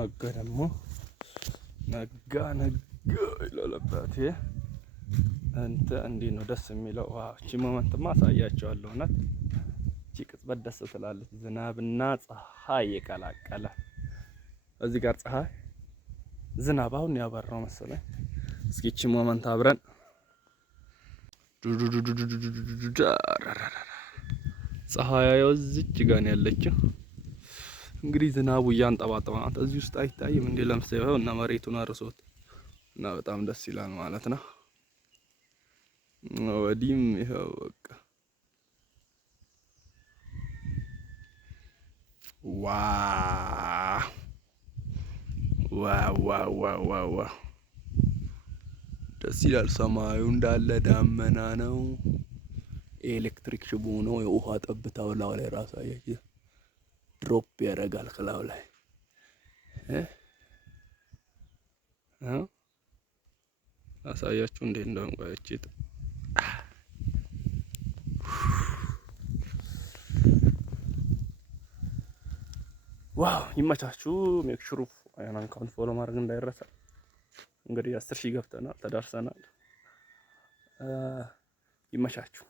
ነጋ ደግሞ ነጋ ይላል አባቴ። እንዲህ ነው ደስ የሚለው። ዋው እቺ ሞመንትማ አሳያቸዋለሁ። እውነት እቺ ቅጽበት ደስ ትላለች። ዝናብና ፀሐይ የቀላቀለ እዚህ ጋር ፀሐይ ዝናብ አሁን ያበራው መሰለኝ። እስኪ እቺ ሞመንት አብረን ፀሐይ እዚች ጋር ነው ያለችው። እንግዲህ ዝናቡ እያንጠባጠባት እዚህ ውስጥ አይታይም እንዴ? ለምሳሌ እና መሬቱን አርሶት እና በጣም ደስ ይላል ማለት ነው። ወዲህም ይኸው በቃ ዋው ደስ ይላል። ሰማዩ እንዳለ ዳመና ነው። ኤሌክትሪክ ሽቦ ነው። የውሃ ጠብታው ላው ላይ ራሱ አያችሁ ድሮፕ ያደርጋል ከላው ላይ አሳያችሁ እንዴ እንደውም ቆይቼ ዋው ይመቻችሁ። ሜክ ሹር አይን አካውንት ፎሎ ማድረግ እንዳይረሳ። እንግዲህ 10,000 ገብተናል ተዳርሰናል። ይመቻችሁ።